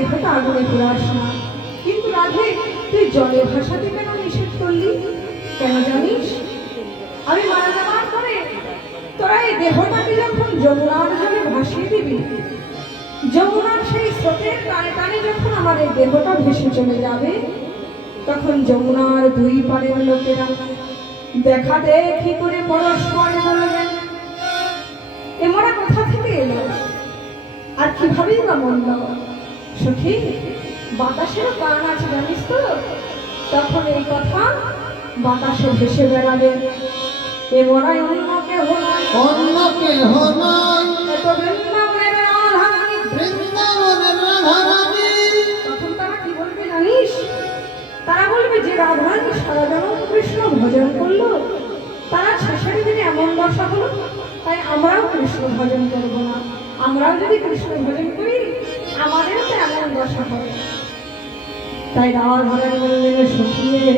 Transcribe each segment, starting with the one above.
দেহটা আগুনে পুরাস না কিন্তু রাধে, তুই জলে ভাসাতে কেন নিষেধ করলি? কেন জানিস? আমি মারা যাওয়ার পরে তোরা এই দেহটাকে যখন যমুনার জলে ভাসিয়ে দিবি, যমুনার সেই স্রোতের টানে টানে যখন আমার এই দেহটা ভেসে চলে যাবে, তখন যমুনার দুই পারের লোকেরা দেখা দেখি করে পরস্পর বলবেন এ মরা কোথা থেকে এলো? আর কিভাবেই বা মরল? সখী? বাতাসেরও প্রাণ আছে জানিস তো? তখন এই কথা বাতাসে ভেসে বেড়াবে। এ মরাই অন্য কেহ নয়। অন্য কেহ নয়। এত বৃন্দাবনের রাধারানী। বৃন্দাবনের রাধারানী। তখন তারা কি বলবে জানিস? তারা বলবে যে রাধারানী সারা জনম কৃষ্ণ ভজন করল। তারা শেষের দিনে এমন দশা হলো তাই আমরাও কৃষ্ণ ভজন করব না। আমরাও যদি কৃষ্ণ ভজন করি আমাদেরও তো এমন দশা হবে। তাই রাধারানী বললেন সখিয়ে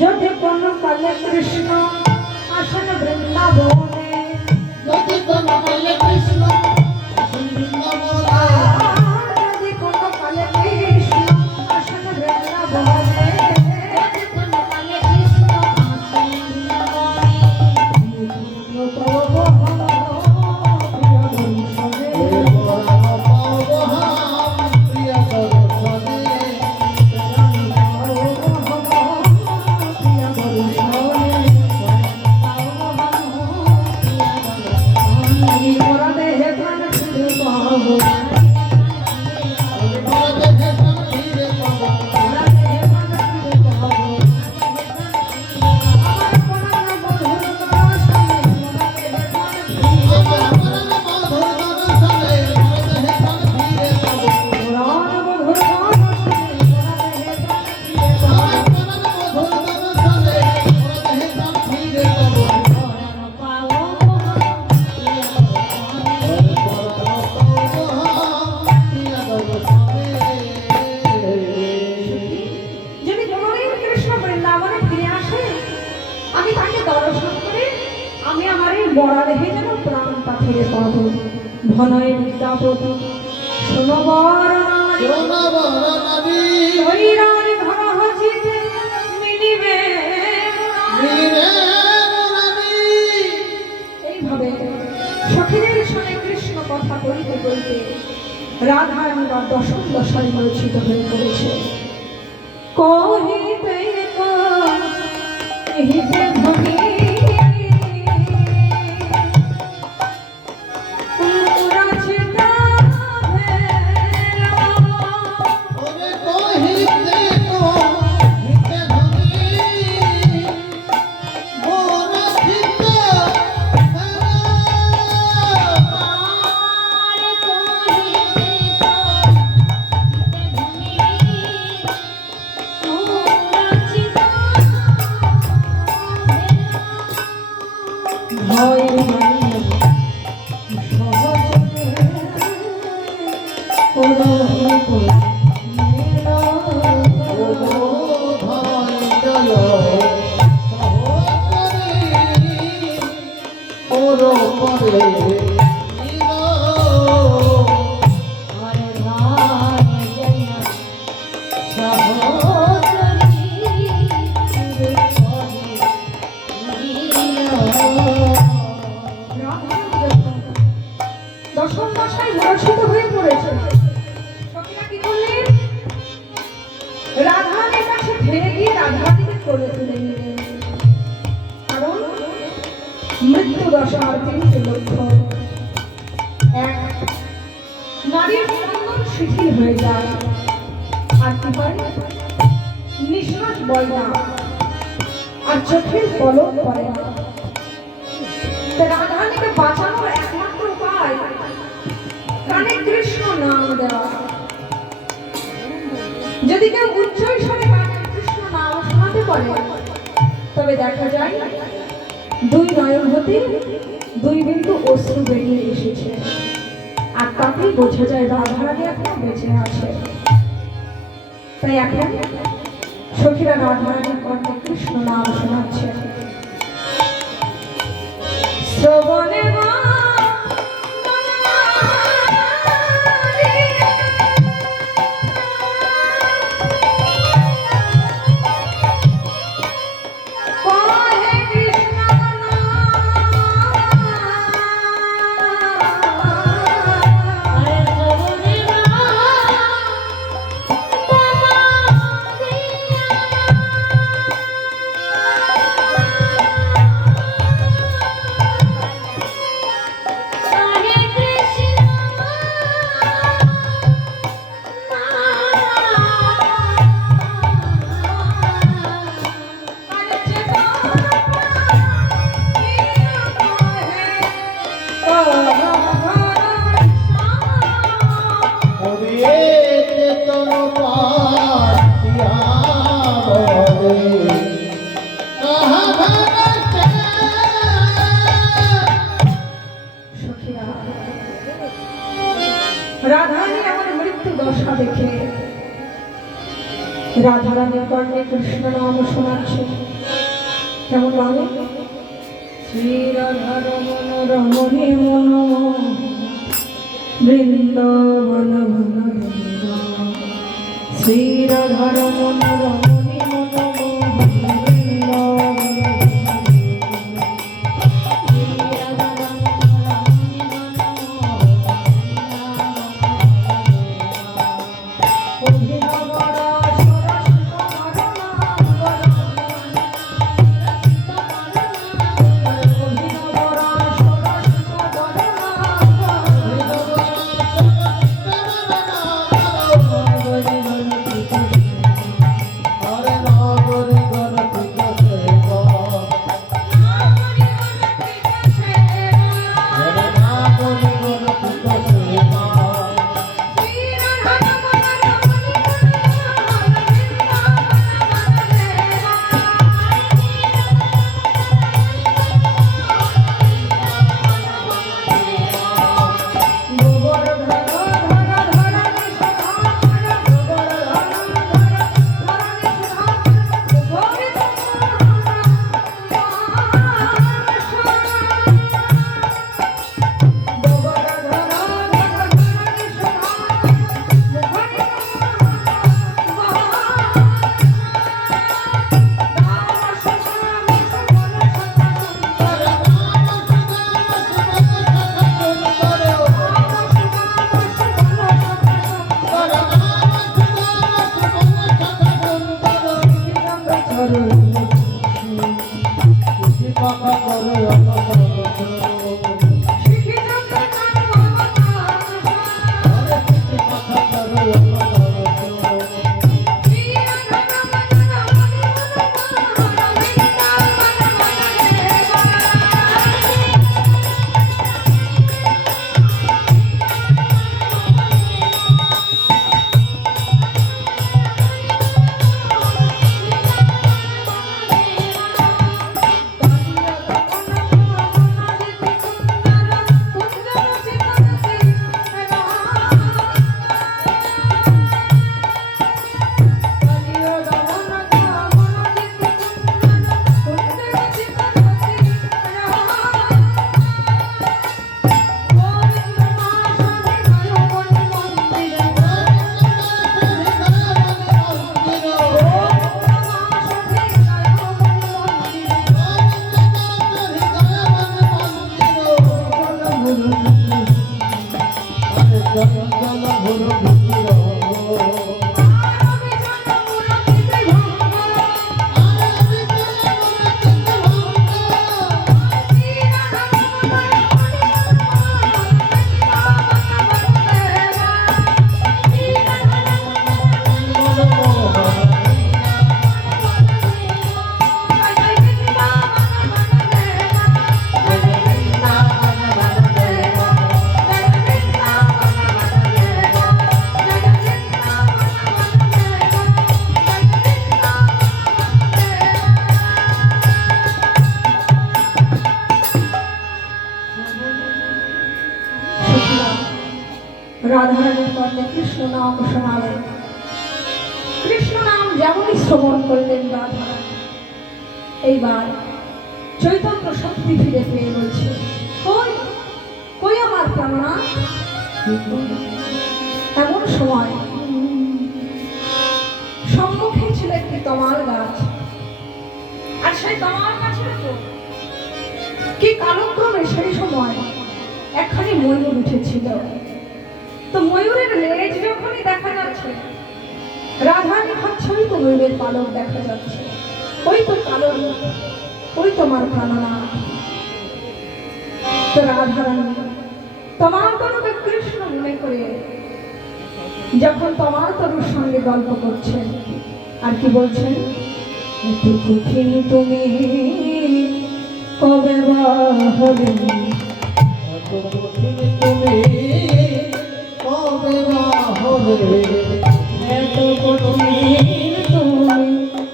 যদি কোন কালে কৃষ্ণ আসন বৃন্দাবনে যদি কোন কালে ভনয় বিদ্যাপতি হরিরানি হচিতে মিলিবে এইভাবে সখীদের সঙ্গে কৃষ্ণ কথা করিতে করিতে রাধা রানীরা দশম দশায় মূর্ছিত হয়ে পড়েছে। যদি কেউ উচ্চ স্বরে কৃষ্ণ নাম শোনাতে পারে, তবে দেখা যায় দুই নয়ন হতে দুই বিন্দু অশ্রু বেরিয়ে এসেছে। আর তাতেই বোঝা যায় এখনও বেঁচে আছে। তাই এখন সখীরা রাধারানীর কর্ণে কৃষ্ণ নাম শোনাচ্ছে। শ্রবণে রাধারানী আমার মৃত্যু দশা দেখে। রাধারানীর কর্ণে কৃষ্ণ নাম শোনাচ্ছে। কেমন লাগে শ্রী রাধা রমণী মন, বৃন্দাবন বন বৃন্দাবন। শ্রী রাধা রমন রমণী রাধারানীর কর্ণে কৃষ্ণ নাম শোনালেন কৃষ্ণ নাম যেমনই শ্রবণ করলেন রাধারানী এইবার চৈতন্য শক্তি ফিরে পেয়ে বলছে, কই কই আমার প্রাণনা? এমন সময় সম্মুখে ছিল একটি তমাল গাছ। আর সেই তমাল গাছের কি কালক্রমে সেই সময় একখানি ময়ূর উঠেছিল। তো ময়ূরের লেজ যখনই দেখা যাচ্ছে হচ্ছই তো ময়ূরের পালক দেখা যাচ্ছে। ওই তো কালো ওই তোমার কাননা তো রাধারানী তোমার তরুকে কৃষ্ণ মনে করে যখন তোমার তরুর সঙ্গে গল্প করছেন, আর কি বলছেন? তুমি কবে বা হবে তুমি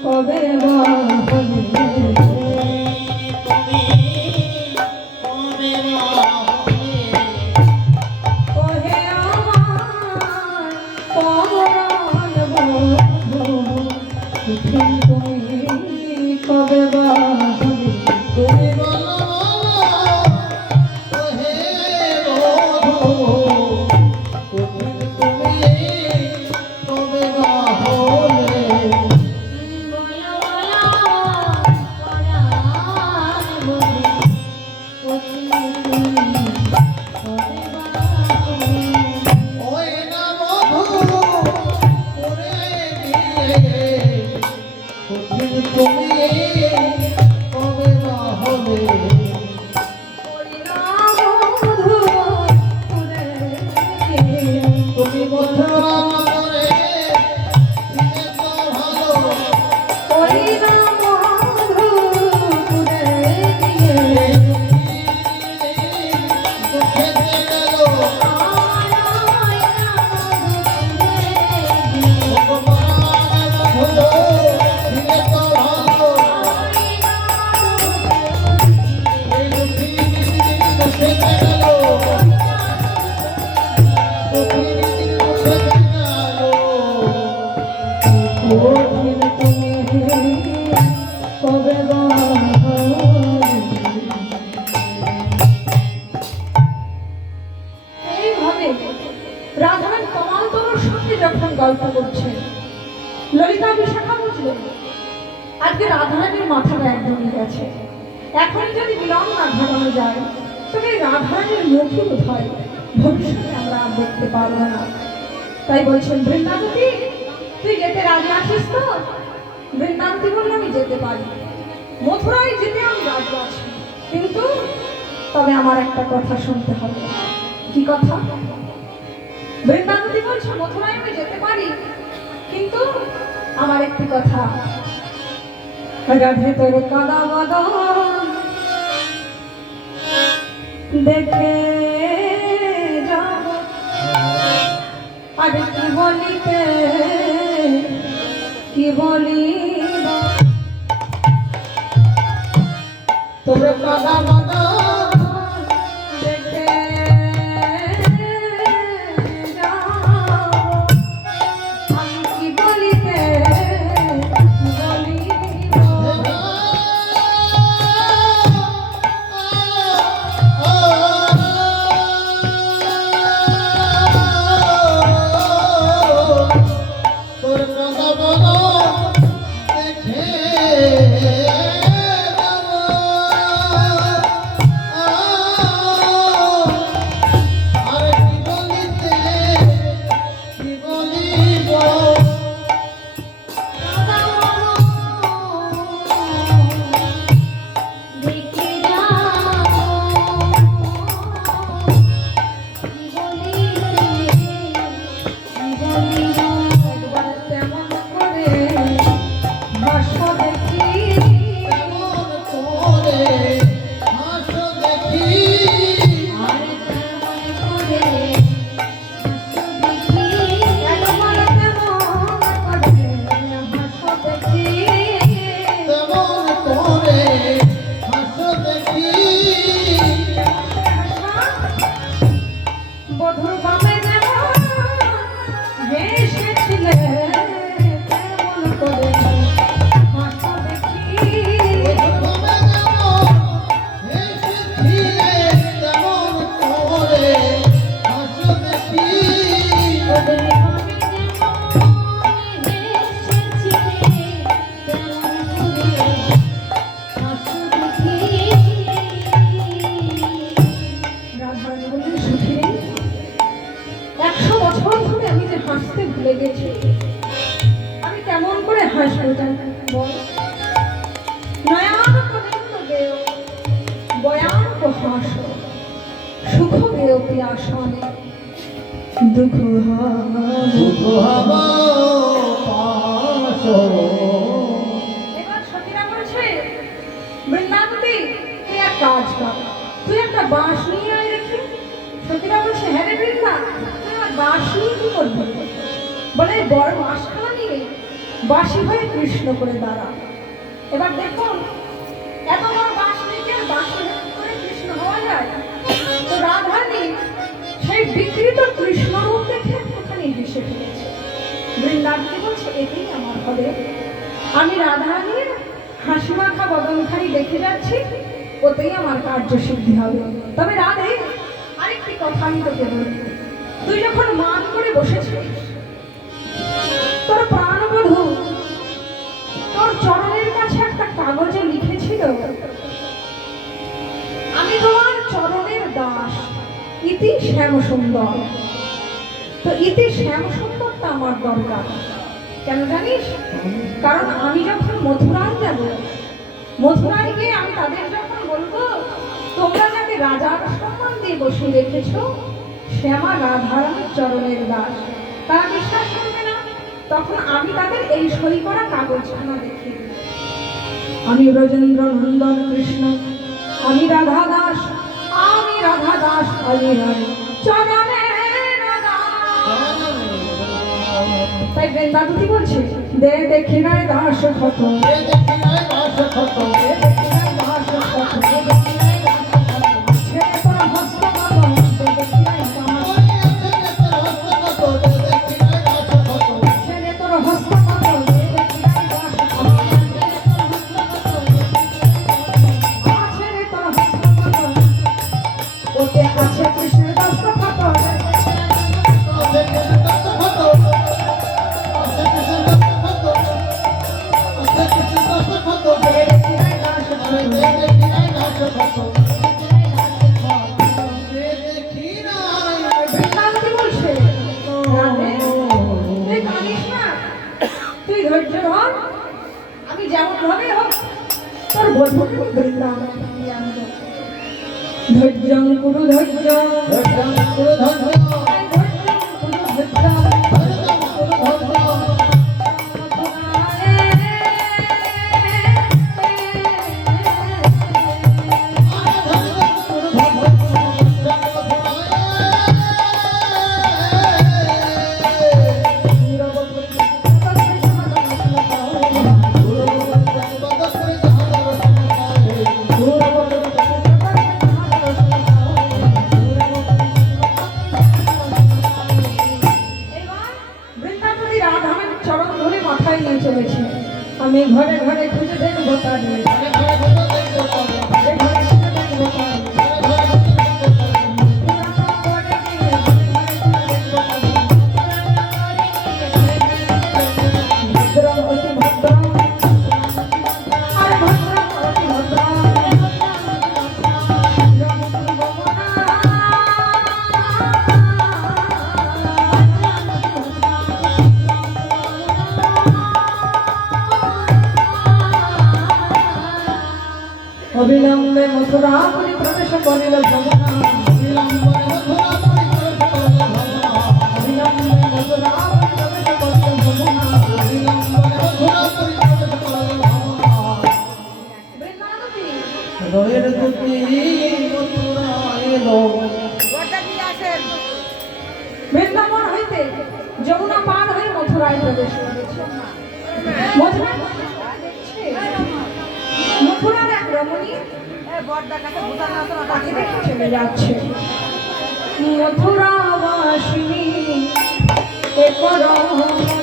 কবে বা হবে বলছেন, বৃন্দাবতী, তুই যেতে রাজি আছিস তো? বৃন্দাবতী বলল, আমি যেতে পারি। মথুরায় যেতে আমি রাজি আছি। কিন্তু তবে আমার একটা কথা শুনতে হবে। কি কথা? বৃন্দাবতী বলছে, মথুরায় আমি যেতে পারি, কিন্তু আমার একটি কথা। রাধে তোর কাদা বাদা, দেখে কি বলি তোমরা কথা বলো। বড় আশা নিয়ে বাসি হয়ে কৃষ্ণ করে দাঁড়া। এবার দেখুন এত বড় বাস বাসি করে কৃষ্ণ হওয়া যায়? তো সেই বিকৃত কৃষ্ণ রূপ দেখে হেসে ফেলেছে। বৃন্দাবনী বলছে? এটাই আমার হবে। আমি হাসিমাখা বদনখানি দেখে যাচ্ছি, ওতেই আমার কার্যসিদ্ধি হবে। তবে রাধে, আরেকটি কথা আমি তোকে বলি। তুই যখন মান করে বসেছিস কেন জানিস? কারণ আমি যখন মথুরায় যাব, মথুরায় আমি তাদের যখন বলব, তোমরা যাকে রাজার সম্মান দিয়ে বসে রেখেছো, শ্যামা রাধারানীর চরণের দাস। তারা বিশ্বাস করবে তখন আমি তাদের এই সই করা কাগজখানা দেখিয়ে আমি ব্রজেন্দ্র নন্দন কৃষ্ণ আমি রাধা দাস আমি রাধা দাস আমি দাস তাই বৃন্দাবতী বলছে? দে দেখি নাই দাস ক্ষত। এ দেখি নাই দাস ক্ষত। দে দেখি নাই দাস ক্ষত মথুরার এক রমণী চলে যাচ্ছে মথুরাবাসিনী এক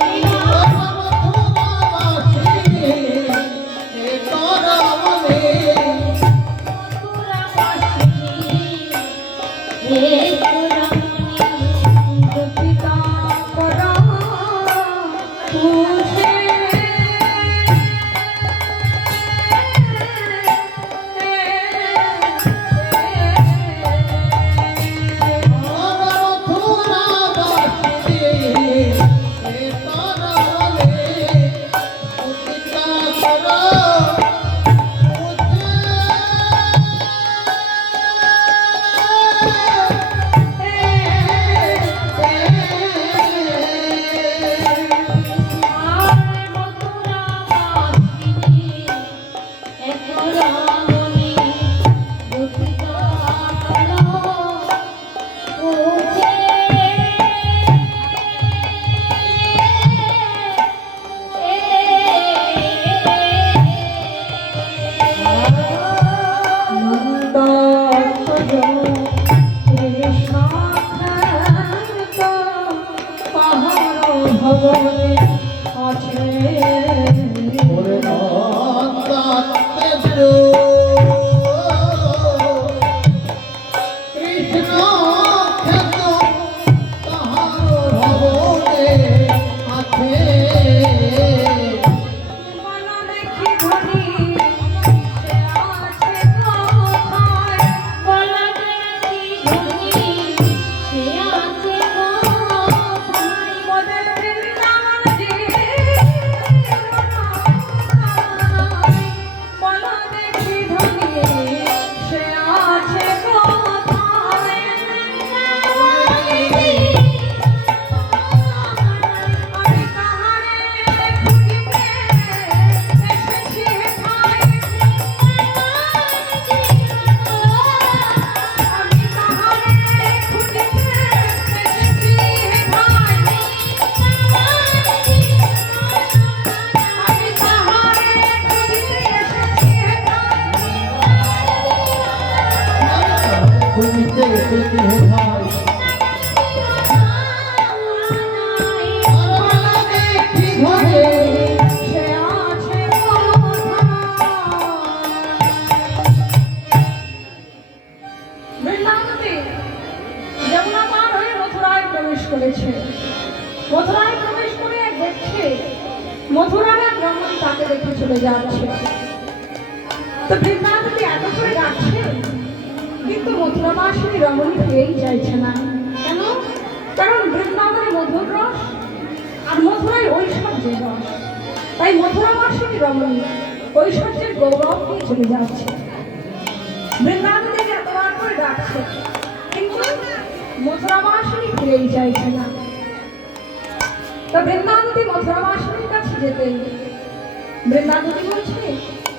আছে তো বৃন্দাবতী এত রমণী ঐশ্বর্যের রমণী গৌরব চলে যাচ্ছে। বৃন্দাবনে এতবার করে কিন্তু মথুরা মাসিনী ফিরেই চাইছে না। তো বৃন্দাবতী মথুরা মাসিনীর যেতেন বৃন্দাবনী বলছে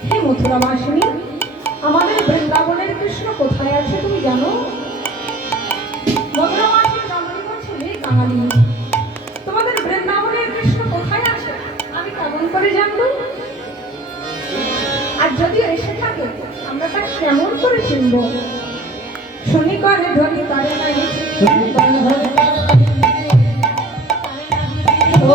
হে মথুরা বাসিনী আমাদের বৃন্দাবনের কৃষ্ণ কোথায় আছে তুমি জানো তোমাদের বৃন্দাবনের কৃষ্ণ কোথায় আছে আমি কেমন করে জানব আর যদি এসে থাকে আমরা তা কেমন করে চিনব শনি করে ধনী করে নাই ও